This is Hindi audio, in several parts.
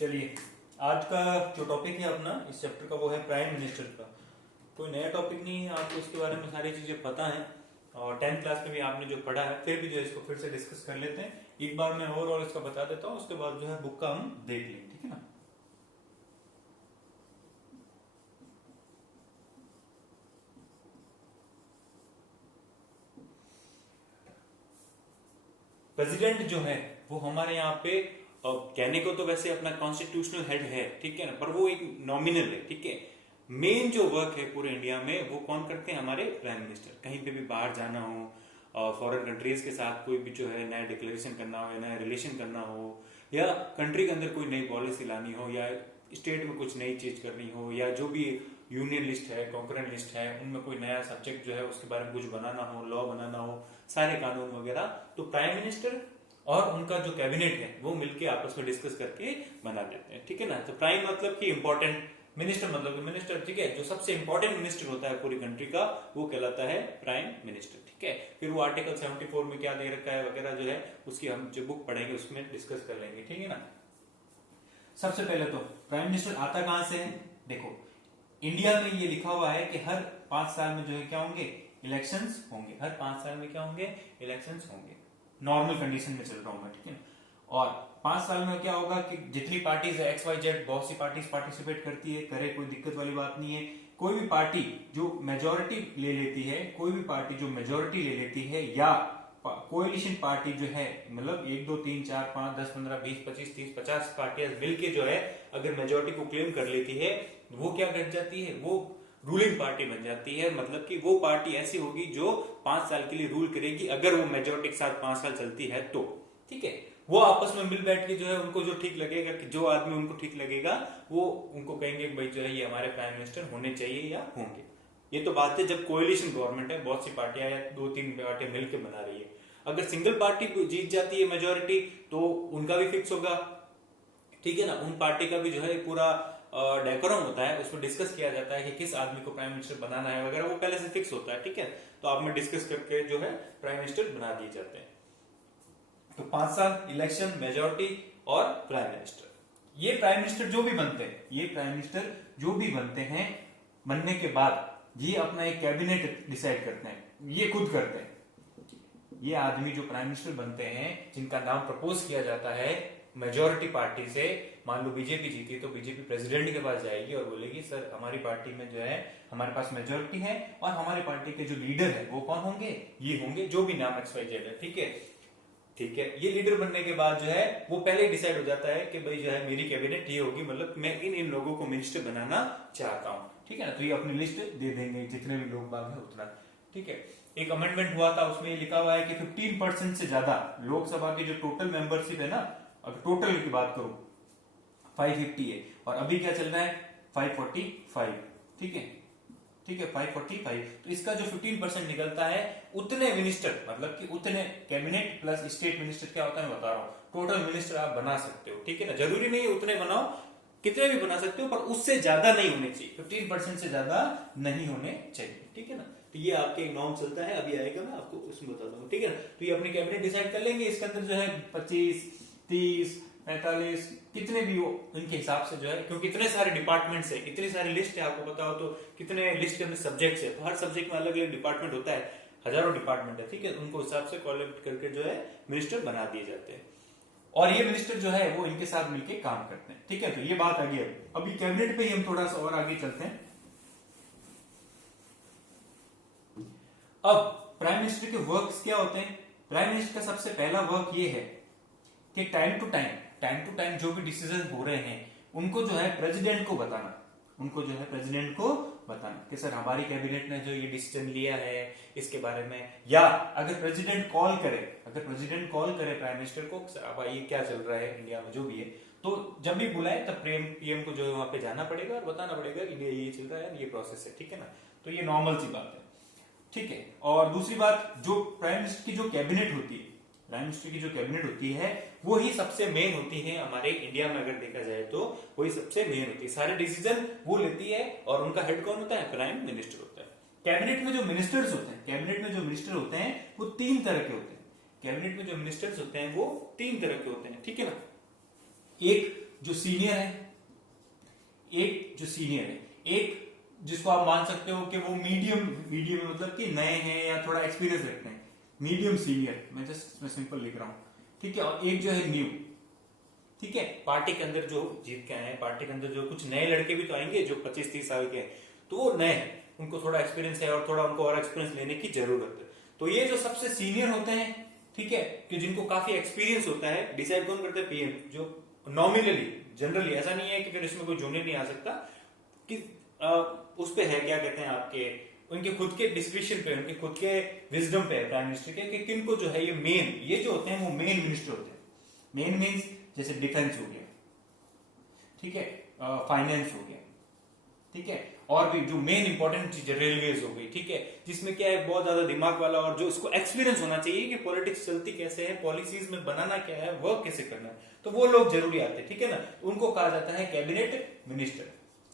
चलिए, आज का जो टॉपिक है अपना इस चैप्टर का वो है प्राइम मिनिस्टर का। कोई नया टॉपिक नहीं है, आपको इसके बारे में सारी चीजें पता है और 10th क्लास में भी आपने जो पढ़ा है, फिर भी जो है इसको फिर से डिस्कस कर लेते हैं। एक बार मैं ओवरऑल इसका बता देता हूँ, उसके बाद जो है बुक का हम देख लेंगे, ठीक है ना। प्रेसिडेंट जो है वो हमारे यहाँ पे कहने को तो वैसे अपना कॉन्स्टिट्यूशनल हेड है, ठीक है ना, पर वो एक नॉमिनल है, ठीक है। मेन जो वर्क है पूरे इंडिया में वो कौन करते हैं? हमारे प्राइम मिनिस्टर। कहीं पे भी बाहर जाना हो, फॉरेन कंट्रीज के साथ कोई भी जो है नया डिक्लेरेशन करना हो या नया रिलेशन करना हो, या कंट्री के अंदर कोई नई पॉलिसी लानी हो, या स्टेट में कुछ नई चीज करनी हो, या जो भी यूनियन लिस्ट है, कॉन्करेंट लिस्ट है, उनमें कोई नया सब्जेक्ट जो है उसके बारे में कुछ बनाना हो, लॉ बनाना हो, सारे कानून वगैरह, तो प्राइम मिनिस्टर और उनका जो कैबिनेट है वो मिलके आपस में डिस्कस करके बना देते हैं, ठीक है ना। तो प्राइम मतलब कि इंपॉर्टेंट, मिनिस्टर मतलब कि मिनिस्टर, ठीक है। जो सबसे इंपॉर्टेंट मिनिस्टर होता है पूरी कंट्री का वो कहलाता है प्राइम मिनिस्टर, ठीक है। फिर वो आर्टिकल 74 में क्या दे रखा है वगैरह जो है उसकी हम जो बुक पढ़ेंगे उसमें डिस्कस कर लेंगे, ठीक है ना। सबसे पहले तो प्राइम मिनिस्टर आता कहां से है? देखो, इंडिया में ये लिखा हुआ है कि हर 5 साल में जो है क्या होंगे? इलेक्शंस होंगे। हर 5 साल में क्या होंगे? इलेक्शंस होंगे। नॉर्मल कंडीशन में चल रहा हूं मैं, ठीक है। और 5 साल में क्या होगा कि जितनी पार्टीज है XYZ, बहुत सी पार्टीज पार्टिसिपेट करती है, करे, कोई दिक्कत वाली बात नहीं है। कोई भी पार्टी जो मेजोरिटी ले लेती है, कोई भी पार्टी जो मेजोरिटी ले लेती है, या कोएलिशन पार्टी जो है, मतलब 1 2 3 4 5 10 15 20 25 30 50 पार्टियां मिलके जो है अगर मेजोरिटी को क्लेम कर लेती है, वो क्या कर जाती है? वो रूलिंग पार्टी बन जाती है। मतलब कि वो पार्टी ऐसी होगी जो 5 साल के लिए रूल करेगी, अगर वो मेजोरिटी के साथ 5 साल चलती है तो, ठीक है। वो आपस में मिल बैठ के जो है उनको जो ठीक लगेगा, कि जो आदमी उनको ठीक लगेगा वो उनको कहेंगे भाई जो है ये हमारे प्राइम मिनिस्टर होने चाहिए या होंगे। ये तो बात है जब कोएलिशन गवर्नमेंट है, बहुत सी पार्टियां या 2-3 पार्टियां मिलकर बना रही है। अगर सिंगल पार्टी जीत जाती है मेजोरिटी तो उनका भी फिक्स होगा, ठीक है ना। उन पार्टी का भी जो है पूरा डेकोरम होता है, उसमें डिस्कस किया जाता है कि किस आदमी को प्राइम मिनिस्टर बनाना है वगैरह, वो पहले से फिक्स होता है, ठीक है। तो आप में डिस्कस करके जो है प्राइम मिनिस्टर बना दिए जाते हैं। तो 5 साल इलेक्शन, मेजोरिटी और प्राइम मिनिस्टर। ये प्राइम मिनिस्टर जो भी बनते हैं, ये प्राइम मिनिस्टर जो भी बनते हैं, बनने के बाद ये अपना एक कैबिनेट डिसाइड करते हैं, ये खुद करते हैं। ये आदमी जो प्राइम मिनिस्टर बनते हैं, जिनका नाम प्रपोज किया जाता है मेजोरिटी पार्टी से, मान लो बीजेपी जीती तो बीजेपी प्रेसिडेंट के पास जाएगी और बोलेगी सर हमारी पार्टी में जो है हमारे पास मेजोरिटी है और हमारी पार्टी के जो लीडर है वो कौन होंगे? ये होंगे, जो भी नाम XYZ है, ठीक है। ठीक है, ये लीडर बनने के बाद जो है वो पहले डिसाइड हो जाता है कि भाई जो है मेरी कैबिनेट ये होगी, मतलब मैं इन लोगों को मिनिस्टर बनाना चाहता हूं, ठीक है ना। तो ये अपनी लिस्ट दे देंगे, जितने भी लोग बाग है उतना, ठीक है। एक अमेंडमेंट हुआ था, उसमें ये लिखा हुआ है कि 15% से ज्यादा लोकसभा की जो टोटल मेंबरशिप है ना, अगर टोटल की बात करूं 550 है और अभी क्या चल रहा है 545, ठीक है, ठीक है 545। तो इसका जो 15% निकलता है, उतने मिनिस्टर, मतलब कि उतने कैबिनेट प्लस स्टेट मिनिस्टर क्या होता है मैं बता रहा हूं, टोटल मिनिस्टर आप बना सकते हो, ठीक है ना। जरूरी नहीं है उतने बनाओ, कितने भी बना सकते हो, पर उससे ज्यादा नहीं होने चाहिए, 15% से ज्यादा नहीं होने चाहिए, ठीक है ना। तो ये आपके एक नॉर्म चलता है, अभी आएगा मैं आपको उसमें बता दूंगा, ठीक है ना। तो ये अपनी कैबिनेट डिसाइड कर लेंगे, इसके अंदर जो है 25 30 45 कितने भी हो उनके हिसाब से जो है, क्योंकि इतने सारे डिपार्टमेंट्स है, इतनी सारी लिस्ट है, आपको पता हो तो कितने लिस्ट के अंदर सब्जेक्ट्स है, तो हर सब्जेक्ट में अलग अलग डिपार्टमेंट होता है, हजारों डिपार्टमेंट है, ठीक है। उनको हिसाब से कोलेक्ट करके जो है मिनिस्टर बना दिए जाते हैं और ये मिनिस्टर जो है वो इनके साथ मिलकर काम करते हैं, ठीक है। तो ये बात आ गई। अभी कैबिनेट पे ही हम थोड़ा सा और आगे चलते हैं। अब प्राइम मिनिस्टर के वर्क्स क्या होते हैं? प्राइम मिनिस्टर का सबसे पहला वर्क ये है कि टाइम टू टाइम जो भी डिसीजन हो रहे हैं उनको जो है प्रेसिडेंट को बताना, उनको जो है प्रेसिडेंट को बताना कि सर हमारी कैबिनेट ने जो ये डिसीजन लिया है इसके बारे में, या अगर प्रेसिडेंट कॉल करे, प्राइम मिनिस्टर को, सर अब ये क्या चल रहा है इंडिया में जो भी है, तो जब भी बुलाए तब पीएम को जो है वहां पे जाना पड़ेगा और बताना पड़ेगा कि ये चल रहा है, ये प्रोसेस है, ठीक है ना। तो ये नॉर्मल सी बात है, ठीक है। और दूसरी बात, जो प्राइम मिनिस्टर की जो कैबिनेट होती है, प्राइम मिनिस्टर की जो कैबिनेट होती है वो ही सबसे मेन होती है हमारे इंडिया में, अगर देखा जाए तो वही सबसे मेन होती है, सारे डिसीजन वो लेती है और उनका हेड कौन होता है? प्राइम मिनिस्टर होता है। कैबिनेट में जो मिनिस्टर्स होते हैं, कैबिनेट में जो मिनिस्टर होते हैं वो 3 तरह के होते हैं, कैबिनेट में जो मिनिस्टर्स होते हैं वो 3 तरह के होते हैं, ठीक है ना। एक जो सीनियर है, एक जो सीनियर है, एक जिसको आप मान सकते हो कि वो मीडियम मीडियम मतलब कि नए हैं या थोड़ा एक्सपीरियंस रखते हैं, मीडियम सीनियर, मैं जस्ट सिंपल लिख रहा हूं, ठीक है। और एक जो है न्यू, ठीक है। पार्टी के अंदर जो जीत के आए हैं, पार्टी के अंदर जो कुछ नए लड़के भी तो आएंगे जो 25-30 साल के हैं, तो वो नए हैं, उनको थोड़ा एक्सपीरियंस है और थोड़ा उनको और एक्सपीरियंस लेने की जरूरत है। तो ये जो सबसे सीनियर होते हैं, ठीक है, कि जिनको काफी एक्सपीरियंस होता है, डिसाइड कौन करते हैं? पीएम। जो नॉमिनली, जनरली ऐसा नहीं है कि फिर इसमें कोई जूनियर नहीं आ सकता, कि उस पे है, क्या कहते हैं आपके, उनके खुद के डिस्क्रिप्शन पे, उनके खुद के विजडम पे है प्राइम मिनिस्टर के, कि किन को जो है ये मेन, ये जो होते हैं वो मेन मिनिस्टर होते हैं। मेन मीन्स जैसे डिफेंस हो गया, ठीक है, फाइनेंस हो गया, ठीक है, और भी जो मेन इंपॉर्टेंट चीज है, रेलवेज हो गई, ठीक है, जिसमें क्या है बहुत ज्यादा दिमाग वाला और जो इसको एक्सपीरियंस होना चाहिए कि पॉलिटिक्स चलती कैसे है, पॉलिसीज में बनाना क्या है, वर्क कैसे करना है, तो वो लोग जरूरी आते हैं, ठीक है ना। उनको कहा जाता है कैबिनेट मिनिस्टर,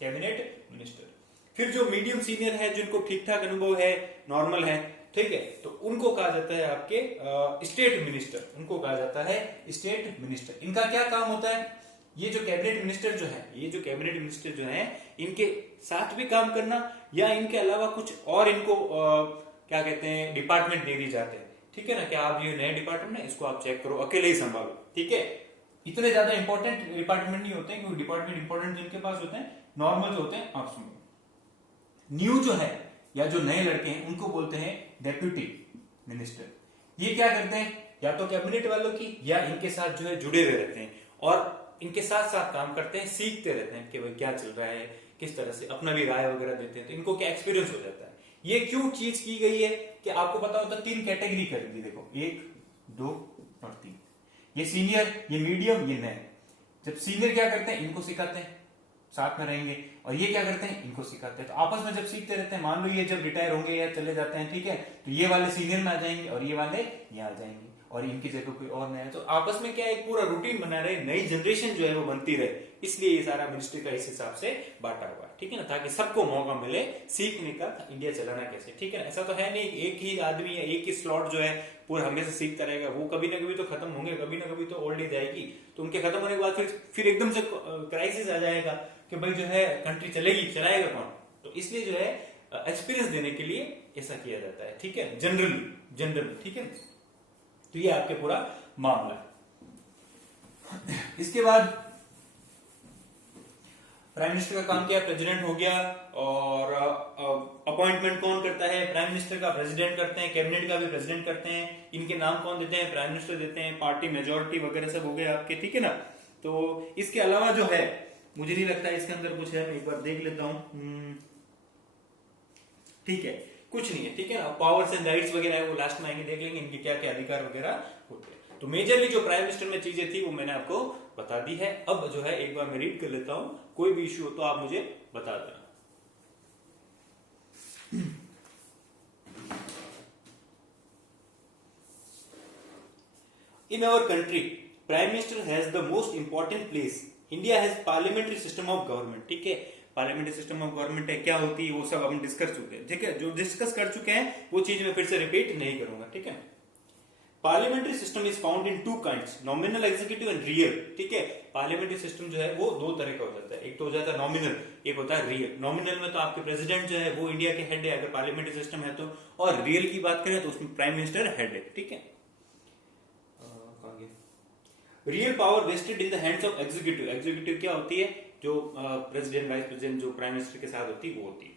कैबिनेट मिनिस्टर। फिर जो मीडियम सीनियर है, जिनको ठीक ठाक अनुभव है, नॉर्मल है, ठीक है, तो उनको कहा जाता है आपके स्टेट मिनिस्टर, उनको कहा जाता है स्टेट मिनिस्टर। इनका क्या काम होता है? ये जो कैबिनेट मिनिस्टर जो है, ये जो कैबिनेट मिनिस्टर जो है, इनके साथ भी काम करना या इनके अलावा कुछ और इनको क्या कहते हैं, डिपार्टमेंट दे दी जाते हैं, ठीक है ना, कि आप ये नए डिपार्टमेंट है, इसको आप चेक करो, अकेले ही संभालो, ठीक है। इतने ज्यादा इंपॉर्टेंट डिपार्टमेंट नहीं होते हैं, क्योंकि डिपार्टमेंट इंपॉर्टेंट जिनके पास होते हैं, नॉर्मल जो होते हैं आप सुनो। न्यू जो है या जो नए लड़के हैं, उनको बोलते हैं डेप्यूटी मिनिस्टर। ये क्या करते हैं? या तो कैबिनेट वालों की या इनके साथ जो है जुड़े हुए रहते हैं और इनके साथ साथ काम करते हैं, सीखते रहते हैं कि भाई क्या चल रहा है, किस तरह से, अपना भी राय वगैरह देते हैं, तो इनको क्या एक्सपीरियंस हो जाता है। ये क्यों चीज की गई है कि आपको पता होता है 3 कैटेगरी कर दी, देखो 1, 2 और 3। ये सीनियर, ये मीडियम, ये नए। जब सीनियर क्या करते हैं, इनको सिखाते हैं, साथ में रहेंगे, और ये क्या करते हैं, इनको सिखाते हैं। तो आपस में जब सीखते रहते हैं, मान लो ये जब रिटायर होंगे या चले जाते हैं, ठीक है, तो ये वाले सीनियर में आ जाएंगे और ये वाले यहाँ आ जाएंगे और इनकी जगह कोई और नया, तो आपस में क्या एक पूरा रूटीन बना रहे, नई जनरेशन जो है वो बनती रहे, इसलिए ये सारा मिनिस्ट्री का इस हिसाब से बांटा हुआ है, ठीक है ना, ताकि सबको मौका मिले सीखने का इंडिया चलाना कैसे, ठीक है ना। ऐसा तो है नहीं एक ही आदमी या एक ही स्लॉट जो है पूरा हमेशा सीखता रहेगा, वो कभी ना कभी तो खत्म होंगे, कभी ना कभी तो ओल्ड एज आएगी, तो उनके खत्म होने के बाद फिर एकदम से क्राइसिस आ जाएगा कि भाई जो है कंट्री चलेगी, चलाएगा कौन। तो इसलिए जो है एक्सपीरियंस देने के लिए ऐसा किया जाता है, ठीक है, जनरली, ठीक है। तो ये आपके पूरा मामला। इसके बाद प्राइम मिनिस्टर का काम क्या है? प्रेसिडेंट हो गया, और अपॉइंटमेंट कौन करता है? प्राइम मिनिस्टर का प्रेसिडेंट करते हैं, कैबिनेट का भी प्रेसिडेंट करते हैं। इनके नाम कौन देते हैं? प्राइम मिनिस्टर देते हैं। पार्टी मेजोरिटी वगैरह सब हो गए आपके, ठीक है ना। तो इसके अलावा जो है, मुझे नहीं लगता इसके अंदर कुछ है, मैं एक बार देख लेता हूं, ठीक है, कुछ नहीं है, ठीक है ना। पावर्स एंड राइट्स वगैरह है वो लास्ट में आएंगे, देख लेंगे इनके क्या क्या अधिकार वगैरह होते हैं। तो मेजरली जो प्राइम मिनिस्टर में चीजें थी वो मैंने आपको बता दी है। अब जो है एक बार मैं रीड कर लेता हूं, कोई भी इश्यू हो तो आप मुझे बता देना। In our country, Prime Minister has the most important place. India has parliamentary system of government. ठीक है, पार्लियामेंट्री सिस्टम ऑफ गवर्नमेंट है, क्या होती है वो सब हम डिस्कस चुके हैं, ठीक है। जो डिस्कस कर चुके हैं वो चीज मैं फिर से रिपीट नहीं करूंगा, ठीक है। Parliamentary system is found in 2 kinds, nominal, executive and real, ठीक है। पार्लियामेंट्री सिस्टम जो है वो 2 तरह का हो जाता है, एक तो हो जाता है नॉमिनल, एक होता है रियल। नॉमिनल में तो आपके प्रेसिडेंट जो है वो इंडिया के हेड है अगर पार्लियामेंट्री सिस्टम है तो, और रियल की बात करें तो उसमें प्राइम मिनिस्टर हेड है, ठीक है। Real power vested in the hands of executive. Executive क्या होती है? जो प्रेसिडेंट, वाइस प्रेसिडेंट, जो प्राइम मिनिस्टर के साथ होती है वो होती है।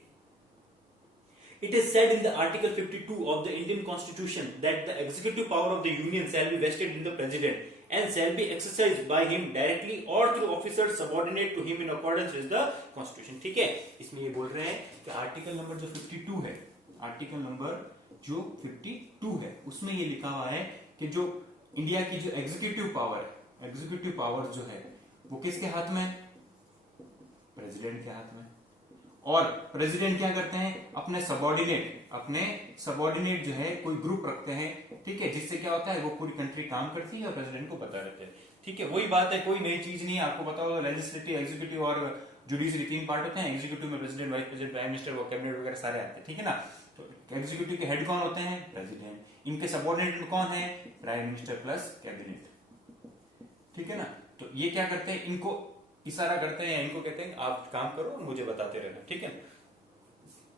It is said in the Article 52 of the Indian Constitution that the executive power of the Union shall be vested in the President and shall be exercised by him directly or through officers subordinate to him in accordance with the Constitution, ठीक है। इसमें ये बोल रहे हैं कि आर्टिकल नंबर जो 52 है, आर्टिकल नंबर जो 52 है, उसमें ये लिखा हुआ है कि जो इंडिया की जो एग्जीक्यूटिव पावर है, एग्जीक्यूटिव पावर जो है वो किसके हाथ में है? प्रेसिडेंट के हाथ में। और प्रेसिडेंट क्या करते हैं? अपने सबॉर्डिनेट जो है कोई ग्रुप रखते हैं, ठीक है, जिससे क्या होता है वो पूरी कंट्री काम करती है और प्रेसिडेंट को पता रहता है, ठीक है। वही बात है, कोई नई चीज नहीं है, आपको पता होगा लेजिस्लेटिव, एग्जीक्यूटिव और जुडिशरी 3 पार्ट होते हैं। एग्जीक्यूटिव में president, vice president, prime minister, वो कैबिनेट वगैरह सारे आते हैं, ठीक है ना। तो एग्जीक्यूटिव के हेड कौन होते हैं? प्रेसिडेंट। इनके सबॉर्डिनेट कौन है? प्राइम मिनिस्टर प्लस कैबिनेट, ठीक है ना। तो ये क्या करते हैं? इनको इशारा करते हैं, इनको कहते हैं आप काम करो और मुझे बताते रहना, ठीक है।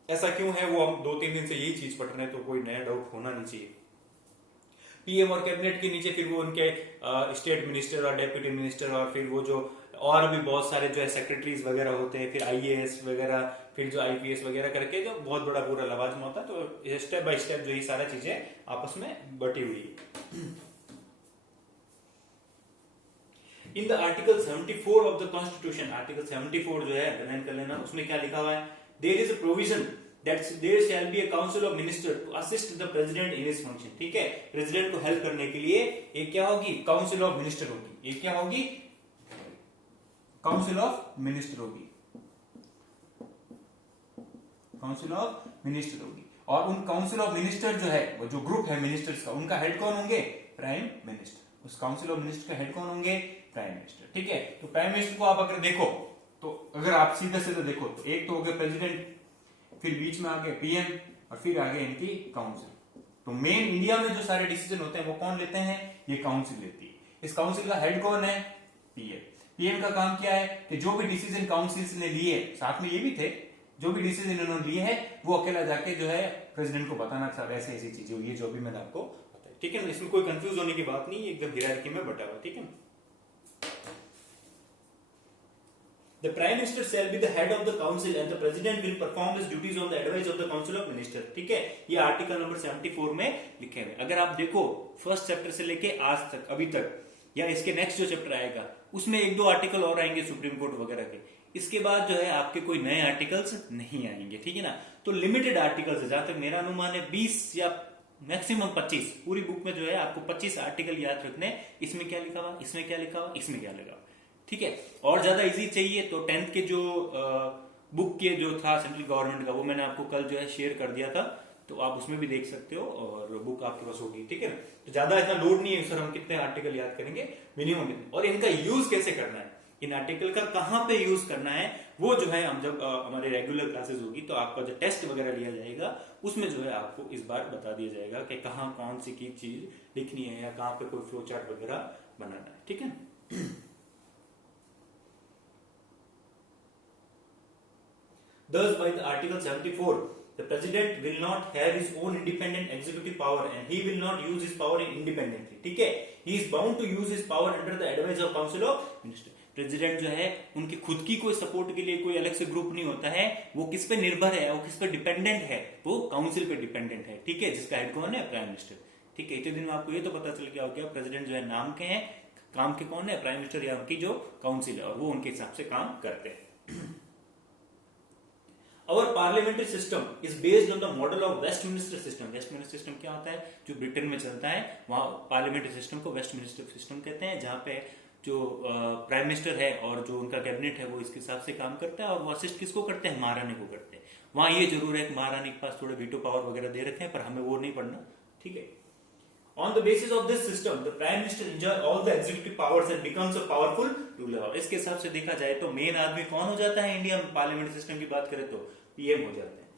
ऐसा क्यों है वो हम 2-3 दिन से यही चीज पढ़ रहे हैं, तो कोई नया डाउट होना नहीं चाहिए। पीएम और कैबिनेट के नीचे फिर वो उनके स्टेट मिनिस्टर और डेप्यूटी मिनिस्टर और फिर वो जो और भी बहुत सारे जो है सेक्रेटरीज वगैरह होते हैं, फिर आईएएस वगैरह, फिर जो आईपीएस वगैरह करके जो बहुत बड़ा पूरा लवाजमा होता है। तो स्टेप बाय स्टेप जो ये सारा चीजें आपस में बटी हुई है। In the article 74 of the constitution, article 74 जो है बनान कर लेना, उसमें क्या लिखा हुआ है, there is a provision that there shall be a council of minister to assist the president in his function, ठीक है। प्रेसिडेंट को हेल्प करने के लिए ये क्या होगी, काउंसिल ऑफ मिनिस्टर होगी। ये क्या होगी, काउंसिल ऑफ मिनिस्टर होगी, काउंसिल ऑफ मिनिस्टर होगी। और उन काउंसिल ऑफ मिनिस्टर जो है, वो जो ग्रुप है मिनिस्टर्स का, उनका हेड कौन होंगे, प्राइम मिनिस्टर। उस काउंसिल ऑफ मिनिस्टर का हेड कौन होंगे, प्राइम मिनिस्टर, ठीक है। तो प्राइम मिनिस्टर को आप अगर देखो, तो अगर आप सीधे सीधे देखो तो एक तो हो गया प्रेसिडेंट, फिर बीच में आ गए पीएम और फिर आगे इनकी काउंसिल। तो मेन इंडिया में जो सारे डिसीजन होते हैं वो कौन लेते हैं, ये काउंसिल लेती है। इस काउंसिल का हेड कौन है, पीएम। पीएम का काम क्या है कि जो भी डिसीजन काउंसिल ने लिए, साथ में ये भी थे, जो भी डिसीजन इन्होंने लिए है वो अकेला जाके जो है प्रेसिडेंट को बताना था, वैसे ऐसी चीजें हुई है जो भी मैंने आपको बताया, ठीक है। इसमें कोई कंफ्यूज होने की बात नहीं, एकदम हियरार्की में बटा हुआ, ठीक है। The Prime Minister shall be the head of the council and the President will perform his duties on the advice of the Council of Ministers, ठीक है। ये आर्टिकल नंबर 74 में लिखे हुए। अगर आप देखो फर्स्ट चैप्टर से लेके आज तक, अभी तक, या इसके नेक्स्ट जो चैप्टर आएगा उसमें 1-2 आर्टिकल और आएंगे सुप्रीम कोर्ट वगैरह के। इसके बाद जो है आपके कोई नए आर्टिकल्स नहीं आएंगे, ठीक है ना। तो लिमिटेड आर्टिकल्स, जहां तक मेरा अनुमान है 20 या मैक्सिमम 25, पूरी बुक में जो है आपको 25 आर्टिकल याद रखने। इसमें क्या लिखा हुआ, इसमें क्या लिखा हुआ, इसमें क्या लिखा हुआ, ठीक है। और ज्यादा इजी चाहिए तो 10th के जो बुक के जो था सेंट्रल गवर्नमेंट का, वो मैंने आपको कल जो है शेयर कर दिया था, तो आप उसमें भी देख सकते हो और बुक आपके पास होगी, ठीक है। तो ज्यादा इतना लोड नहीं है सर, हम कितने आर्टिकल याद करेंगे, मिनिमम कितने, और इनका यूज कैसे करना है, इन आर्टिकल का कहां पे यूज करना है, वो जो है हम जब हमारे रेगुलर क्लासेस होगी तो आपका जो टेस्ट वगैरह लिया जाएगा उसमें जो है आपको इस बार बता दिया जाएगा कि कहाँ कौन सी की चीज लिखनी है या कहाँ पे कोई फ्लो चार्ट वगैरह बनाना है, ठीक है। Thus, by the Article 74, the President will not have his own independent executive power and he will not use his power independently. ठीक है, he is bound to use his power under the advice of Council of Ministers. President जो है उनकी खुद की कोई सपोर्ट के लिए कोई अलग से ग्रुप नहीं होता है, वो किस पे निर्भर है, वो किस पे डिपेंडेंट है, वो काउंसिल पे डिपेंडेंट है, ठीक है, जिसका हेड कौन है, प्राइम मिनिस्टर, ठीक है। इतने दिन में आपको ये तो पता चल गया हो गया प्रेसिडेंट जो है नाम के हैं, काम के कौन है, प्राइम मिनिस्टर या उनकी जो काउंसिल है, और वो उनके हिसाब से काम करते हैं। Our parliamentary system is based on the model of Westminster system. Westminster system क्या होता है, जो ब्रिटेन में चलता है, वहाँ पार्लियामेंट्री सिस्टम को वेस्टमिनिस्टर सिस्टम कहते हैं, जहाँ पे जो प्राइम मिनिस्टर है और जो उनका कैबिनेट है वो इसके हिसाब से काम करता है, और वो असिस्ट किसको करते हैं, महारानी को करते हैं। वहाँ ये जरूर है कि महारानी के पास थोड़े वीटो पावर वगैरह दे रखे हैं, पर हमें वो नहीं पढ़ना, ठीक है। On the basis of this system, the Prime Minister enjoy all the executive powers and becomes a powerful ruler. और इसके हिसाब से देखा जाए तो मेन आदमी कौन हो जाता है इंडिया में, पार्लियामेंट्री सिस्टम की बात करें तो पीएम हो जाते हैं।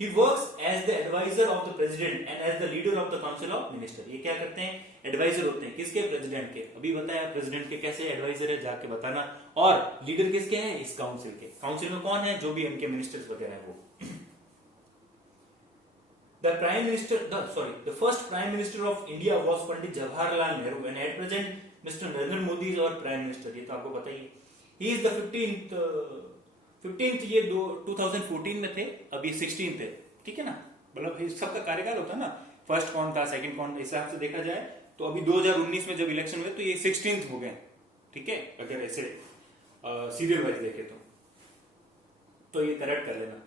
He works as the advisor of the president and as the leader of the council of minister. ये क्या करते हैं, एडवाइजर होते हैं, किसके, प्रेसिडेंट के। अभी बताया प्रेसिडेंट के कैसे एडवाइजर है, जाके बताना। और लीडर किसके हैं, इस काउंसिल के। काउंसिल में कौन है, जो भी इनके मिनिस्टर्स वगैरह है वो। The first Prime Minister of India was Pandit Jawaharlal Nehru, and at present Mr. Narendra Modi is our Prime Minister. ये तो आपको पता ही। He is the 15th ये 2014 में थे, अब ये 16th है, ठीक है ना। मतलब सबका कार्यकाल होता है ना, फर्स्ट कौन था, सेकंड कौन, हिसाब से देखा जाए तो अभी 2019 में जब इलेक्शन हुए तो ये 16th हो गए, ठीक है। अगर ऐसे सीरियल वाइज देखे तो ये करेक्ट कर लेना।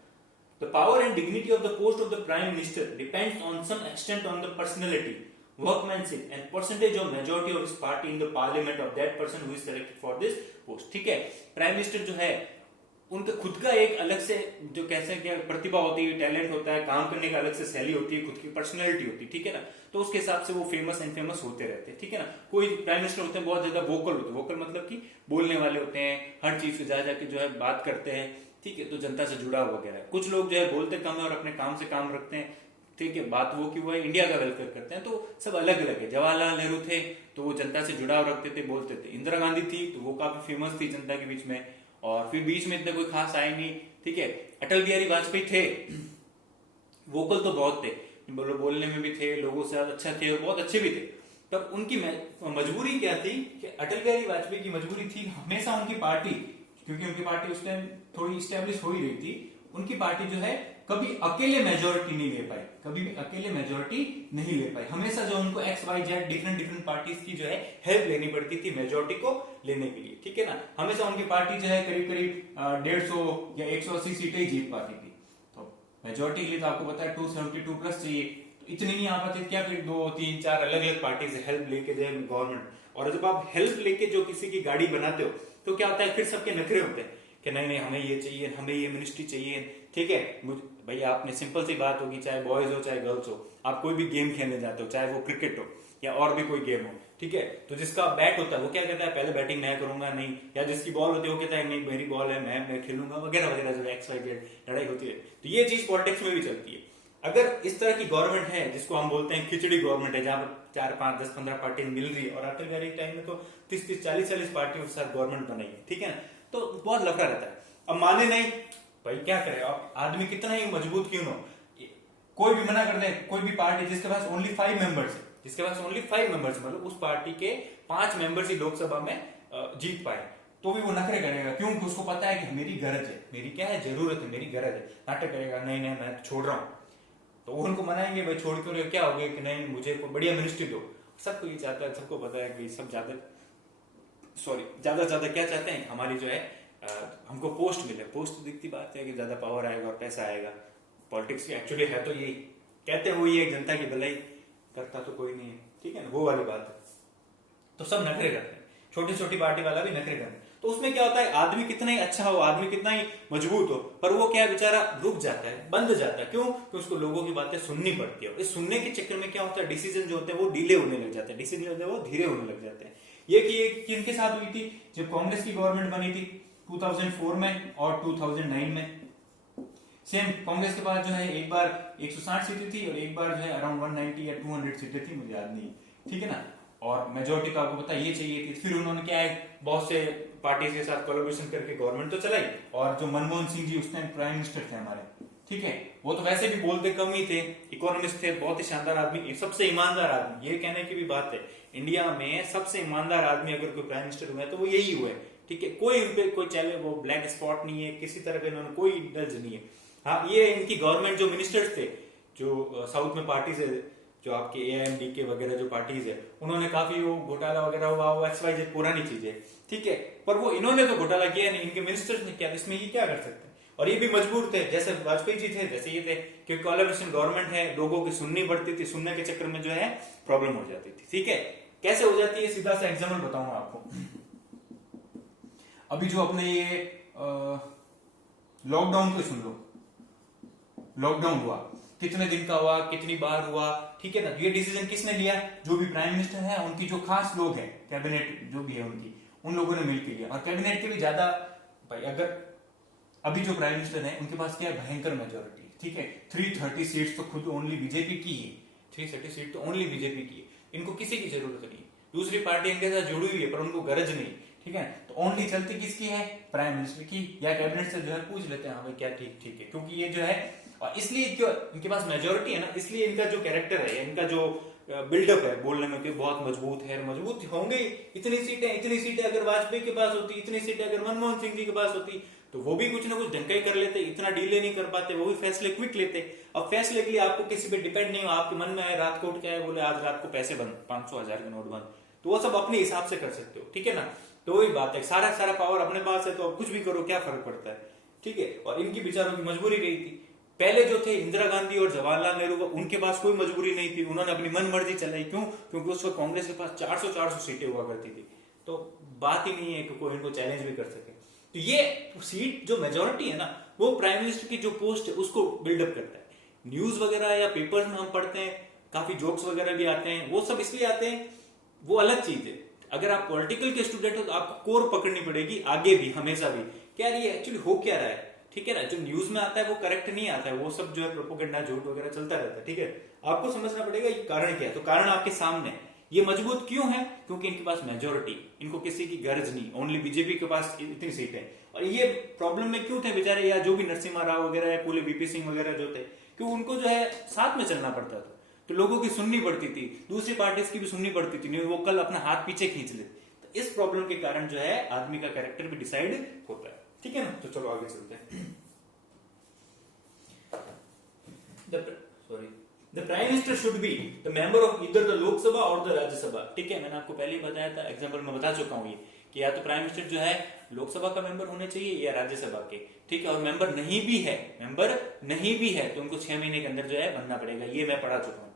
The power and dignity of the post of the Prime Minister depends on some extent on the personality, workmanship and percentage of majority of his party in the parliament of that person who is selected for this post, ठीक है। प्राइम मिनिस्टर जो है उनका खुद का एक अलग से जो कैसे क्या प्रतिभा होती है, टैलेंट होता है, काम करने का अलग से शैली होती है, खुद की पर्सनैलिटी होती है, ठीक है ना। तो उसके हिसाब से वो फेमस एंड फेमस होते रहते हैं, ठीक है ना। कोई प्राइम मिनिस्टर होते हैं बहुत ज्यादा वोकल होते हैं, वोकल मतलब कि बोलने वाले होते हैं, हर चीज को जा जाके जो है बात करते हैं, ठीक है, तो जनता से जुड़ा वगैरह। कुछ लोग जो है बोलते कम है और अपने काम से काम रखते हैं, ठीक है, बात वो कि वो इंडिया का वेलफेयर करते हैं, तो सब अलग अलग है। जवाहरलाल नेहरू थे तो वो जनता से जुड़ाव रखते थे, बोलते थे। इंदिरा गांधी थी तो वो काफी फेमस थी जनता के बीच में, और फिर बीच में इतना कोई खास आए नहीं, ठीक है। अटल बिहारी वाजपेयी थे, वोकल तो बहुत थे, बोलने में भी थे, लोगों से अच्छा थे और बहुत अच्छे भी थे। तब उनकी मजबूरी क्या थी कि अटल बिहारी वाजपेयी की मजबूरी थी हमेशा उनकी पार्टी, क्योंकि उनकी पार्टी उस टाइम थोड़ी स्टेब्लिश हो ही रही थी, उनकी पार्टी जो है कभी अकेले मेजोरिटी नहीं ले पाई, कभी भी अकेले मेजोरिटी नहीं ले पाई। हमेशा जो उनको X Y Z different different parties की जो है हेल्प लेनी पड़ती थी मेजोरिटी को लेने के लिए, ठीक है ना। हमेशा उनकी पार्टी जो है करीब करीब 150 या 180 सीटें ही जीत पाती थी। तो मेजोरिटी के लिए तो आपको पता है 272 प्लस चाहिए, तो इतनी नहीं आ पाती, क्या फिर 2 3 4 अलग अलग पार्टी से हेल्प लेके जो है गवर्नमेंट। और जब आप हेल्प लेके जो किसी की गाड़ी बनाते हो तो क्या होता है, फिर सबके नखरे होते हैं कि नहीं नहीं हमें ये चाहिए, हमें ये मिनिस्ट्री चाहिए, ठीक है। भाई आपने सिंपल सी बात होगी, चाहे बॉयज हो चाहे गर्ल्स हो, आप कोई भी गेम खेलने जाते हो, चाहे वो क्रिकेट हो या और भी कोई गेम हो, ठीक है, तो जिसका बैट होता है वो क्या कहता है, पहले बैटिंग मैं करूंगा, नहीं, या जिसकी बॉल होती है वो कहता है नहीं मेरी बॉल है, मैं खेलूंगा, वगैरह वगैरह, जो एक्स वाई जेड लड़ाई होती है। तो ये चीज पॉलिटिक्स में भी चलती है। अगर इस तरह की गवर्नमेंट है जिसको हम बोलते हैं खिचड़ी गवर्नमेंट है, जहां पर 4 5 10 15 पार्टी मिल रही है, और अटल बिहारी टाइम में तो 30 40 40 पार्टियों के साथ गवर्नमेंट बनाई है, ठीक है ना, तो बहुत लफड़ा रहता है। अब माने नहीं, भाई क्या करे, अब आदमी कितना ही मजबूत क्यों ना हो, कोई भी मना कर दे, कोई भी पार्टी जिसके पास ओनली 5 मेंबर्स है, जिसके पास ओनली 5 मेंबर्स, मतलब उस पार्टी के 5 मेंबर्स ही लोकसभा में जीत पाए, तो भी वो नखरे करेगा, क्योंकि उसको पता है कि मेरी गरज है, मेरी क्या है, जरूरत है, मेरी गरज है, नाटक करेगा, नहीं नहीं मैं छोड़ रहा हूं। तो वो उनको मनाएंगे, भाई छोड़ क्यों रहे हो, क्या हो गया, कि नहीं मुझे कोई बढ़िया मिनिस्ट्री दो। सबको ये चाहता है, सबको पता है कि सब ज्यादा से ज्यादा क्या चाहते हैं, हमारी जो है हमको पोस्ट मिले, पोस्ट दिखती बात है कि ज्यादा पावर आएगा और पैसा आएगा। पॉलिटिक्स एक्चुअली है तो यही, कहते हैं वो ये जनता की भलाई करता तो कोई नहीं है, ठीक है ना, वो वाली बात है। तो सब नखरे करते हैं, छोटी छोटी पार्टी वाला भी नखरे करते हैं। तो उसमें क्या होता है, आदमी कितना ही अच्छा हो, आदमी कितना ही मजबूत हो, पर वो क्या बेचारा रुक जाता है, बंद जाता है, क्यों, कि उसको लोगों की बातें सुननी पड़ती है। इस सुनने के चक्कर में क्या होता है, डिसीजन जो होते हैं वो डिले होने लग जाते हैं, डिसीजन जो है वो धीरे होने लग जाते हैं। ये कि ये किनके साथ हुई थी, जब कांग्रेस की गवर्नमेंट बनी थी 2004 में और 2009 में, सेम कांग्रेस के पास जो है एक बार 160 सीटें थी और एक बार जो है अराउंड 190 या 200 सीटें थी, मुझे याद नहीं, ठीक है ना, और मेजोरिटी तो आपको पता ये चाहिए थी। फिर उन्होंने क्या है, बहुत से पार्टीज के साथ कोलैबोरेशन करके गवर्नमेंट तो चलाई, और जो मनमोहन सिंह जी उस टाइम प्राइम मिनिस्टर थे हमारे, ठीक है, वो तो वैसे भी बोलते कम ही थे, इकोनॉमिस्ट थे, बहुत ही शानदार आदमी, सबसे ईमानदार आदमी, ये कहने की भी बात है, इंडिया में सबसे ईमानदार आदमी अगर कोई प्राइम मिनिस्टर हुआ है तो वो यही हुआ है, ठीक है। कोई उनपे कोई चाहे वो ब्लैक स्पॉट नहीं है, किसी तरह का इन्होंने कोई इंडल्ज नहीं है। हाँ, ये इनकी गवर्नमेंट जो मिनिस्टर्स थे, जो साउथ में पार्टीज है, जो आपके AIMDK वगैरह जो पार्टीज है, उन्होंने काफी वो घोटाला वगैरह हुआ, वो XYZ पुरानी चीज है, ठीक है, पर वो इन्होंने तो घोटाला किया नहीं, इनके मिनिस्टर्स ने किया, इसमें ये क्या कर सकते हैं। और ये भी मजबूर थे, जैसे वाजपेयी जी थे वैसे ये थे, क्योंकि कोलैबोरेशन गवर्नमेंट है, लोगों की सुननी पड़ती थी, सुनने के चक्कर में जो है प्रॉब्लम हो जाती थी, ठीक है। कैसे हो जाती है, सीधा सा एग्जाम्पल बताऊंगा आपको। अभी जो अपने ये लॉकडाउन को सुन लो, लॉकडाउन हुआ, कितने दिन का हुआ, कितनी बार हुआ, ठीक है ना, ये डिसीजन किसने लिया, जो भी प्राइम मिनिस्टर है, उनकी जो खास लोग हैं, कैबिनेट जो भी है उनकी, उन लोगों ने मिलकर लिया। और कैबिनेट के भी ज्यादा, भाई अगर अभी जो प्राइम मिनिस्टर है उनके पास क्या है, भयंकर मेजोरिटी, ठीक है, 330 सीट्स तो खुद ओनली बीजेपी की है, 330 सीट तो ओनली बीजेपी की है, इनको किसी की जरूरत नहीं, दूसरी पार्टी इनके साथ जुड़ी हुई है पर उनको गरज नहीं, ठीक है। तो ओनली चलती किसकी है, प्राइम मिनिस्टर की, या कैबिनेट से जो है पूछ लेते हैं, हाँ भाई क्या ठीक ठीक है, क्योंकि ये जो है, और इसलिए क्यों इनके पास मेजोरिटी है ना, इसलिए इनका जो कैरेक्टर है, इनका जो बिल्डअप है बोलने में कि बहुत मजबूत है, मजबूत होंगे। इतनी सीटें अगर वाजपेयी के पास होती, इतनी सीटें अगर मनमोहन सिंह जी के पास होती, तो वो भी कुछ ना कुछ ढंग ही कर लेते, इतना डीले नहीं कर पाते, वो भी फैसले क्विक लेते। अब फैसले के लिए आपको किसी पे डिपेंड नहीं हो, आपके मन में है रात को उठ के बोले आज रात को पैसे बंद, 500 1000 के नोट बंद, तो वो सब अपने हिसाब से कर सकते हो, ठीक है ना। तो वही बात है, सारा पावर अपने पास है, तो अब कुछ भी करो क्या फर्क पड़ता है, ठीक है। और इनकी बेचारों की मजबूरी रही थी, पहले जो थे इंदिरा गांधी और जवाहरलाल नेहरू, उनके पास कोई मजबूरी नहीं थी, उन्होंने अपनी मन मर्जी चलाई, क्यों, क्योंकि उस वक्त कांग्रेस के पास 400 सीटें हुआ करती थी, तो बात ही नहीं है कि कोई इनको चैलेंज भी कर सके। तो ये सीट जो मेजोरिटी है ना, वो प्राइम मिनिस्टर की जो पोस्ट है उसको बिल्डअप करता है। न्यूज वगैरह या पेपर्स में हम पढ़ते हैं, काफी जोक्स वगैरह भी आते हैं, वो सब इसलिए आते हैं, वो अलग चीज है। अगर आप पॉलिटिकल के स्टूडेंट हो तो आपको कोर पकड़नी पड़ेगी आगे भी, हमेशा भी, क्या ये एक्चुअली हो क्या रहा है, ठीक है ना। जो न्यूज में आता है वो करेक्ट नहीं आता है, वो सब जो है प्रोपोगेंडा, झूठ वगैरह चलता रहता है, ठीक है। आपको समझना पड़ेगा ये कारण क्या है। तो कारण आपके सामने है। ये मजबूत क्यों है? क्योंकि इनके पास मेजोरिटी, इनको किसी की गरज नहीं, ओनली बीजेपी के पास इतनी सीट है। और ये प्रॉब्लम में क्यों थे बेचारे, या जो भी नरसिम्हा राव वगैरह है, पूरे वीपी सिंह वगैरह जो थे, क्यों उनको जो है साथ में चलना पड़ता था, तो लोगों की सुननी पड़ती थी, दूसरी पार्टीज की भी सुननी पड़ती थी, नहीं वो कल अपना हाथ पीछे खींच लेते। तो इस प्रॉब्लम के कारण जो है आदमी का कैरेक्टर भी डिसाइड होता है, ठीक है ना। तो चलो आगे चलते हैं। The prime minister should be the member of इधर द लोकसभा और द राज्यसभा, ठीक है। मैंने आपको पहले ही बताया था, एग्जांपल में बता चुका हूं ये, कि या तो प्राइम मिनिस्टर जो है लोकसभा का मेंबर होने चाहिए या राज्यसभा के, ठीक है। और मेंबर नहीं भी है, तो उनको 6 महीने के अंदर जो है बनना पड़ेगा, ये मैं पढ़ा चुका हूं।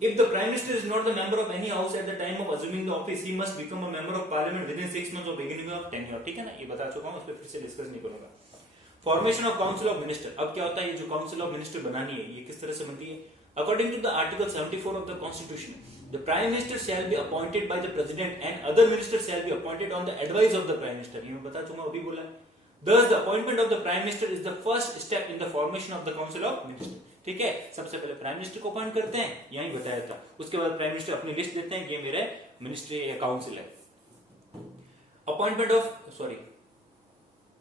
If the Prime Minister is not the member of any house at the time of assuming the office, he must become a member of parliament within 6 months of beginning of tenure, ठीक है ना। ये बता चुका हूं, उस पर फिर से डिस्कस नहीं करूंगा। Formation of council of minister, अब क्या होता है, ये जो काउंसिल ऑफ मिनिस्टर बनानी है ये किस तरह से बनती है। According to the article 74 of the constitution, the prime minister shall be appointed by the president and other minister shall be appointed on the advice of the prime minister, ये मैं बता चुका हूं, अभी बोला है। Thus the appointment of the prime minister is the first step in the formation of the council of ministers, ठीक है। सबसे पहले प्राइम मिनिस्टर को अपॉइंट करते हैं, यही बताया था। उसके बाद प्राइम मिनिस्टर अपनी लिस्ट देते हैं कि ये मेरे मिनिस्ट्री या काउंसिल है। अपॉइंटमेंट ऑफ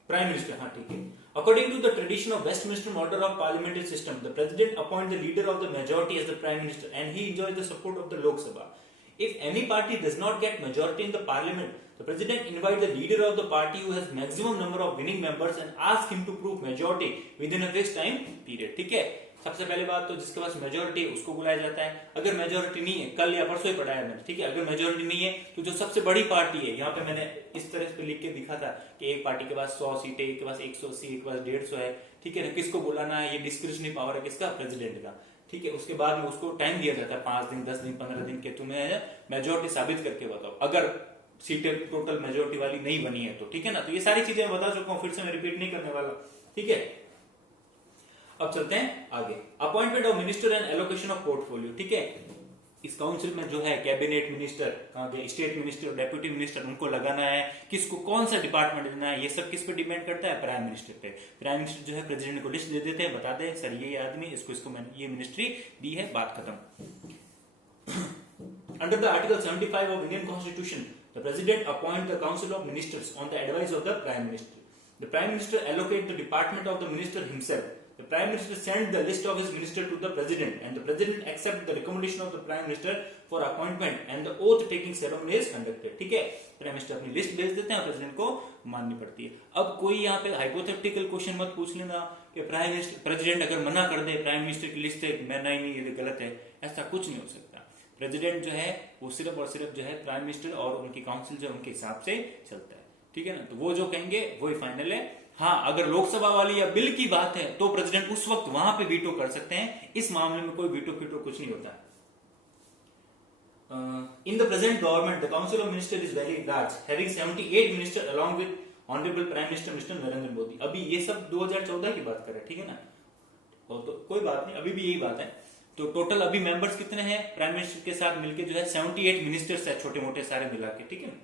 प्राइम मिनिस्टर, हाँ ठीक है। According to the tradition of Westminster model of parliamentary system, the president appoints the leader of the majority as the prime minister and he enjoys the support of the Lok Sabha. If any party does not get majority in the parliament, the president invites the leader of the party who has maximum number of winning members and asks him to prove majority within a fixed time period, ठीक है। सबसे पहले बात तो जिसके पास मेजोरिटी है उसको बुलाया जाता है। अगर मेजोरिटी नहीं है, कल या परसों ही पढ़ाया मैंने, ठीक है। अगर मेजोरिटी नहीं है तो जो सबसे बड़ी पार्टी है, यहाँ पे मैंने इस तरह से लिख के दिखा था कि एक पार्टी के पास 100 सीटें, एक के पास 180, एक के पास 150 है, ठीक है ना। किसको बुलाना है, ये डिस्क्रिशनरी पावर है किसका, प्रेसिडेंट का, ठीक है। उसके बाद में उसको टाइम दिया जाता है 5 दिन, 10 दिन, 15 दिन के, तुम्हें मेजोरिटी साबित करके बताओ, अगर सीटें टोटल मेजोरिटी वाली नहीं बनी है तो, ठीक है ना। तो ये सारी चीजें मैं बता चुका हूं, फिर से मैं रिपीट नहीं करने वाला, ठीक है। अब चलते हैं आगे। Appointment of minister and allocation of portfolio, ठीक है। इस काउंसिल में जो है cabinet minister, state minister, deputy minister, उनको लगाना है, किसको कौन सा डिपार्टमेंट देना है, ये सब किस पे डिपेंड करता है, प्राइम मिनिस्टर पे। प्राइम मिनिस्टर जो है प्रेसिडेंट को लिस्ट दे देते हैं, बता दे सर ये आदमी, इसको मैंने ये मिनिस्ट्री दी है, बात खत्म। Under the article 75 of Indian constitution, the president appoint the council of ministers on the advice of the prime minister. The prime minister allocate the department of the minister himself. The Prime Minister sends the list of his minister to the President and the President accepts the recommendation of the Prime Minister for appointment and the oath taking ceremony is conducted, ठीक है। प्राइम मिनिस्टर अपनी लिस्ट भेज देते हैं, प्रेसिडेंट को माननी पड़ती है। अब कोई यहाँ पे हाइपोथेटिकल क्वेश्चन मत पूछ लेना कि प्राइम मिनिस्टर, प्रेसिडेंट अगर मना कर दे प्राइम मिनिस्टर की लिस्ट है, मैं नहीं ये गलत है, ऐसा कुछ नहीं हो सकता। प्रेसिडेंट जो है वो सिर्फ और सिर्फ जो है प्राइम मिनिस्टर और उनकी काउंसिल जो उनके हिसाब से चलता है, ठीक है ना। तो वो जो कहेंगे वही फाइनल है। हाँ, अगर लोकसभा वाली या बिल की बात है तो प्रेसिडेंट उस वक्त वहां पे वीटो कर सकते हैं, इस मामले में कोई वीटो फीटो कुछ नहीं होता। In the present government the council of minister is very large, having 78 minister along with honourable prime minister mister Narendra Modi. अभी ये सब 2014 की बात कर रहे हैं, ठीक है ना। तो कोई बात नहीं, अभी भी यही बात है। तो टोटल अभी मेंबर्स कितने हैं प्राइम मिनिस्टर के साथ मिलके जो है 78 मिनिस्टर्स है, छोटे मोटे सारे मिला के, ठीक है।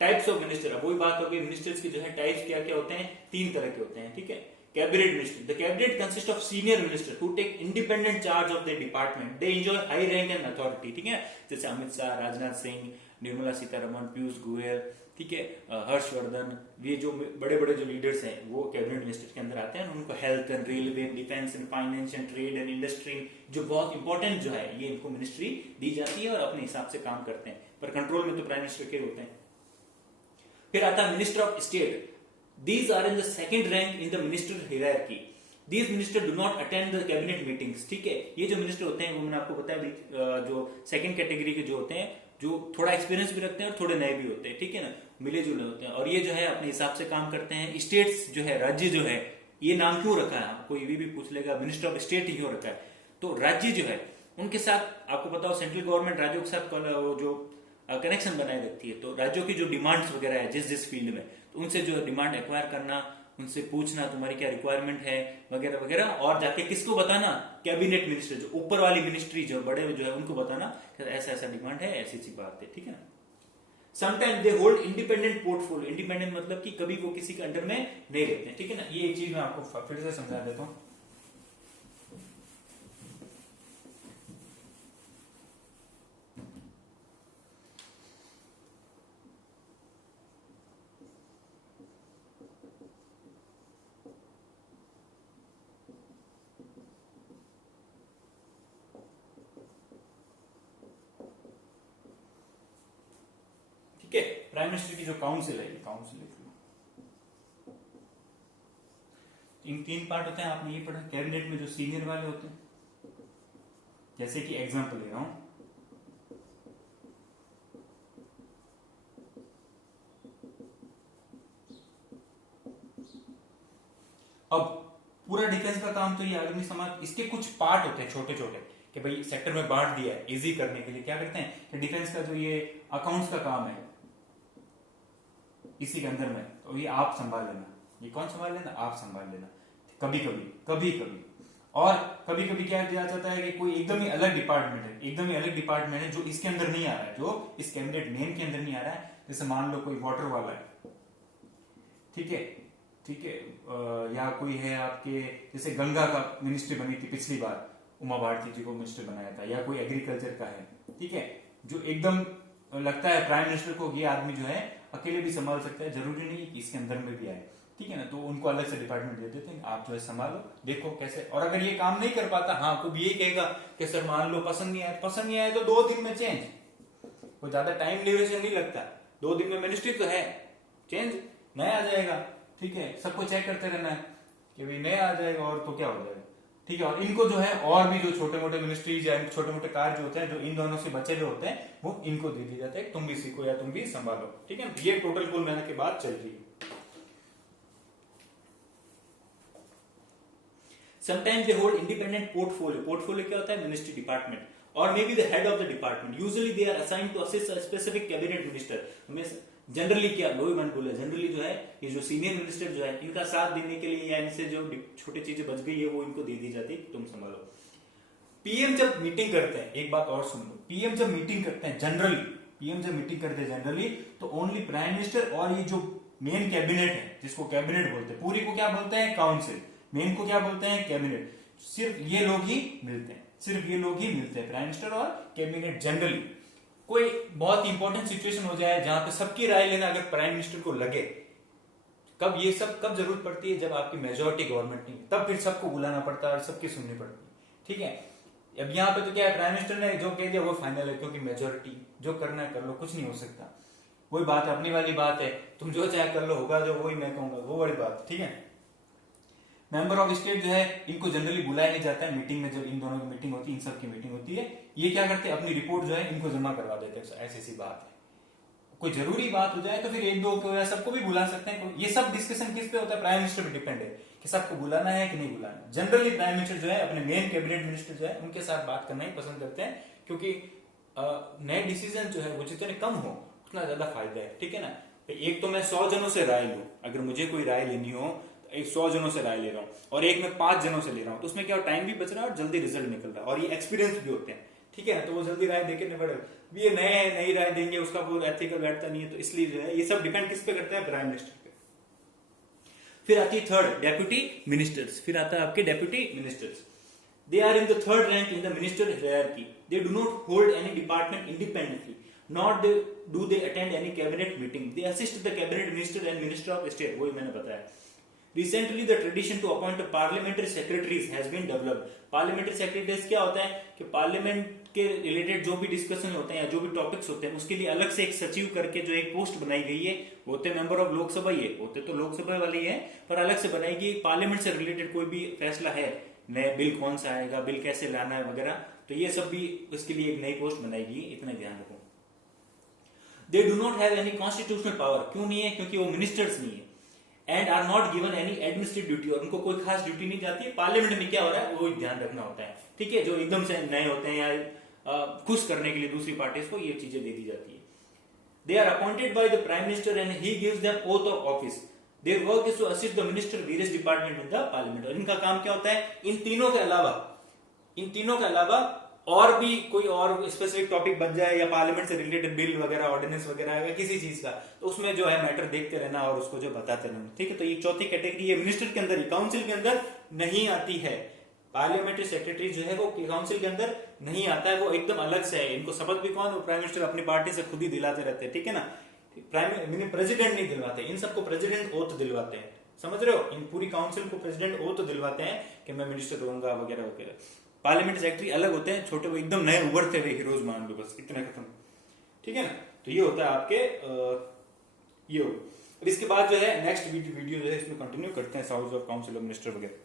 टाइप्स ऑफ मिनिस्टर, अब वही बात होगी मिनिस्टर्स की जो है टाइप्स क्या क्या होते हैं, 3 तरह के होते हैं, ठीक है। Cabinet minister, the cabinet consist of senior minister who take independent charge of the department, they enjoy high rank and authority, ठीक है। जैसे अमित शाह, राजनाथ सिंह, निर्मला सीतारमण, पीयूष गोयल, ठीक है, हर्षवर्धन, ये जो बड़े बड़े जो लीडर्स हैं वो कैबिनेट मिनिस्टर के अंदर आते हैं। उनको health and railway, defence and finance and trade and industry, जो बहुत इंपॉर्टेंट जो है ये इनको मिनिस्ट्री दी जाती है और अपने हिसाब से काम करते हैं, पर कंट्रोल में तो प्राइम मिनिस्टर के होते हैं। फिर आता है minister of state, these are in the second rank in the minister hierarchy, these minister do not attend the cabinet meetings, ठीक है। ये जो मिनिस्टर होते हैं वो मैंने आपको बताया जो सेकंड कैटेगरी के जो होते हैं, जो थोड़ा एक्सपीरियंस भी रखते हैं और थोड़े नए भी होते हैं, ठीक है ना, मिले जुले होते हैं, और ये जो है अपने हिसाब से काम करते हैं। स्टेट्स जो है, राज्य जो है, ये नाम क्यों रखा है, कोई भी पूछ लेगा मिनिस्टर ऑफ स्टेट ही क्यों रखा है, तो राज्य जो है उनके साथ आपको पता हो सेंट्रल गवर्नमेंट राज्यों के साथ वो जो कनेक्शन बनाए रखती है, तो राज्यों की जो डिमांड्स वगैरह है जिस जिस फील्ड में, तो उनसे जो डिमांड एक्वायर करना, उनसे पूछना तुम्हारी क्या रिक्वायरमेंट है वगैरह वगैरह, और जाके किसको बताना, कैबिनेट मिनिस्टर, जो ऊपर वाली मिनिस्ट्री जो बड़े जो है उनको बताना ऐसा ऐसा डिमांड है, ऐसी ऐसी बात है, ठीक है ना। Sometimes they hold independent portfolio, independent मतलब कि कभी वो किसी के अंडर में नहीं रहते हैं, ठीक है ना। ये एक चीज मैं आपको फिर से समझा देता हूं। ठीक है, प्राइम मिनिस्टर की जो काउंसिल है, काउंसिल लिख लो। इन तीन पार्ट होते हैं, आपने ये पढ़ा। कैबिनेट में जो सीनियर वाले होते हैं, जैसे कि एग्जांपल ले रहा हूं, अब पूरा डिफेंस का काम तो ये आदमी समाज, इसके कुछ पार्ट होते हैं छोटे छोटे, कि भाई सेक्टर में बांट दिया है इजी करने के लिए। क्या करते हैं कि डिफेंस का जो ये अकाउंट्स का काम है इसी के अंदर में, तो ये आप संभाल लेना। ये कौन संभाल लेना? आप संभाल लेना। कभी कभी और कभी कभी क्या किया जाता है कि कोई एकदम ही अलग डिपार्टमेंट है, एकदम ही अलग डिपार्टमेंट है जो इसके अंदर नहीं आ रहा है, जो इस कैबिनेट नेम के अंदर नहीं आ रहा है। जैसे मान लो कोई वाटर वाला है, ठीक है, ठीक है, या कोई है आपके, जैसे गंगा का मिनिस्ट्री बनी थी पिछली बार, उमा भारती जी को मिनिस्टर बनाया था, या कोई एग्रीकल्चर का है, ठीक है, जो एकदम लगता है प्राइम मिनिस्टर को ये आदमी जो है अकेले भी संभाल सकता है, जरूरी नहीं कि इसके अंदर में भी आए, ठीक है ना। तो उनको अलग से डिपार्टमेंट दे देते हैं, आप जो है संभालो, देखो कैसे। और अगर ये काम नहीं कर पाता, हाँ, तो ये कहेगा कि सर मान लो पसंद नहीं आया तो 2 दिन में चेंज, कोई ज्यादा टाइम ड्यूरेशन नहीं लगता, 2 दिन में मिनिस्ट्री तो है, चेंज नया आ जाएगा, ठीक है। सबको चेक करते रहना है कि भाई नया आ जाएगा, और तो क्या हो जाएगा, ठीक है। और इनको जो है और भी जो छोटे मोटे मिनिस्ट्रीज या छोटे मोटे कार्य जो होते हैं, जो इन दोनों से बचे हुए होते हैं, वो इनको दे दिए जाते हैं, तुम भी सीखो या तुम भी संभालो, ठीक है। ये टोटल कुल मिलाने के बाद चल रही है। Sometimes they hold independent portfolio. Portfolio क्या होता है? Ministry department. Or maybe the head of the department. Usually they are assigned to assist a specific cabinet minister. हमें जनरली क्या लोग बोले, जनरली जो है ये जो सीनियर मिनिस्टर जो है इनका साथ देने के लिए या इनसे जो छोटी चीजें बच गई है वो इनको दे दी जाती है, तुम संभालो। पीएम जब मीटिंग करते हैं, एक बात और सुन लो, पीएम जब मीटिंग करते हैं जनरली, पीएम जब मीटिंग करते हैं जनरली, तो ओनली प्राइम मिनिस्टर और ये जो मेन कैबिनेट है, जिसको कैबिनेट बोलते हैं, पूरी को क्या बोलते हैं? काउंसिल। मेन को क्या बोलते हैं? कैबिनेट। सिर्फ ये लोग ही मिलते हैं, सिर्फ ये लोग ही मिलते हैं, प्राइम मिनिस्टर और कैबिनेट। जनरली कोई बहुत इंपॉर्टेंट सिचुएशन हो जाए जहां पे सबकी राय लेना अगर प्राइम मिनिस्टर को लगे, कब ये सब कब जरूरत पड़ती है? जब आपकी मेजोरिटी गवर्नमेंट नहीं, तब फिर सबको बुलाना पड़ता है और सबकी सुननी पड़ती है, ठीक है। अब यहाँ पे तो क्या है, प्राइम मिनिस्टर ने जो कह दिया वो फाइनल है, क्योंकि मेजोरिटी, जो करना है कर लो, कुछ नहीं हो सकता। वही बात है, अपनी वाली बात है, तुम जो चाहे कर लो, होगा जो वही मैं कहूंगा, वो वाली बात, ठीक है। मेंबर ऑफ स्टेट जो है इनको जनरली बुलाया नहीं जाता है मीटिंग में, जब इन दोनों की मीटिंग होती है, इन सब की मीटिंग होती है, ये क्या करते हैं, अपनी रिपोर्ट जो है इनको जमा करवा देते हैं। ऐसी सी बात है, कोई जरूरी बात हो जाए तो फिर 1-2 को या सबको भी बुला सकते हैं। ये सब डिस्कशन किस पे होता है? प्राइम मिनिस्टर पे डिपेंड है कि सबको बुलाना है कि नहीं बुलाना। जनरली प्राइम मिनिस्टर जो है अपने मेन कैबिनेट मिनिस्टर जो है उनके साथ बात करना ही पसंद करते हैं, क्योंकि नए डिसीजन जो है वो जितने कम हो उतना ज्यादा फायदा है, ठीक है ना। एक तो मैं 100 जनों से राय लूं, अगर मुझे कोई राय लेनी हो, 100 जनों से राय ले रहा हूँ, और एक मैं 5 जनों से ले रहा हूँ, तो उसमें क्या टाइम भी बच रहा है और जल्दी रिजल्ट निकल रहा है, और ये एक्सपीरियंस भी होते हैं, ठीक है ना। तो वो जल्दी राय देके निपट, ये नई राय देंगे, उसका वो एथिकल बैठता नहीं है, तो इसलिए जो है ये सब डिपेंड किस पे करता है? प्राइम मिनिस्टर पे। फिर आती है थर्ड, डेप्यूटी मिनिस्टर्स। फिर आता है आपके deputy ministers. They are in the third rank in the minister hierarchy. They do not hold any department independently, not do they attend any cabinet meeting. They assist the cabinet minister and minister of state, वही मैंने बताया। Recently, the tradition to appoint a parliamentary secretaries has been developed. Parliamentary secretaries क्या होता है कि पार्लियामेंट के रिलेटेड जो भी डिस्कशन होते हैं या जो भी टॉपिक्स होते हैं उसके लिए अलग से एक सचिव करके जो एक पोस्ट बनाई गई है, वो होते मेंबर ऑफ लोकसभा ही है, होते तो लोकसभा वाले ही है, पर अलग से बनाई गई। पार्लियामेंट से रिलेटेड कोई भी फैसला है, नया बिल कौन सा आएगा, बिल कैसे लाना है वगैरह, तो ये सब भी उसके लिए एक नई पोस्ट बनाई गई, इतना ध्यान रखो। They do not have any constitutional power. क्यों नहीं है? क्योंकि वो मिनिस्टर्स नहीं है। And are not given any administrative duty, और उनको कोई खास ड्यूटी नहीं जाती है। पार्लियामेंट में क्या हो रहा है वो ध्यान रखना होता है, ठीक है। जो एकदम से नए होते हैं या खुश करने के लिए दूसरी पार्टीज को ये चीजें दे दी जाती है। They are appointed by the prime minister and he gives them oath of office. Their work is to assist the minister various department in the parliament. और इनका काम क्या होता है? इन तीनों के अलावा और भी कोई और स्पेसिफिक टॉपिक बन जाए या पार्लियामेंट से रिलेटेड बिल वगैरह ऑर्डिनेंस वगैरह या किसी चीज का, तो उसमें जो है मैटर देखते रहना और उसको जो बताते रहना, ठीक है। तो ये चौथी कैटेगरी है, मिनिस्टर के अंदर, काउंसिल के अंदर नहीं आती है। पार्लियामेंट्री सेक्रेटरी जो है वो काउंसिल के अंदर नहीं आता है, वो एकदम अलग से है। इनको शपथ भी कौन, प्राइम मिनिस्टर अपनी पार्टी से खुद ही दिलाते रहते हैं, ठीक है ना। प्रेसिडेंट नहीं दिलवाते, इन सबको प्रेसिडेंट ओथ दिलवाते हैं, समझ रहे हो। इन पूरी काउंसिल को प्रेसिडेंट ओथ दिलवाते हैं कि मैं मिनिस्टर रहूंगा वगैरह वगैरह। पार्लियामेंट सेक्रेटरी अलग होते हैं, छोटे वो एकदम नए उभरते हुए हीरोज मान लो, बस इतना खत्म, ठीक है ना। तो ये होता है आपके ये हो। अब इसके बाद जो है नेक्स्ट वीडियो जो है इसमें कंटिन्यू करते हैं house of council of minister वगैरह।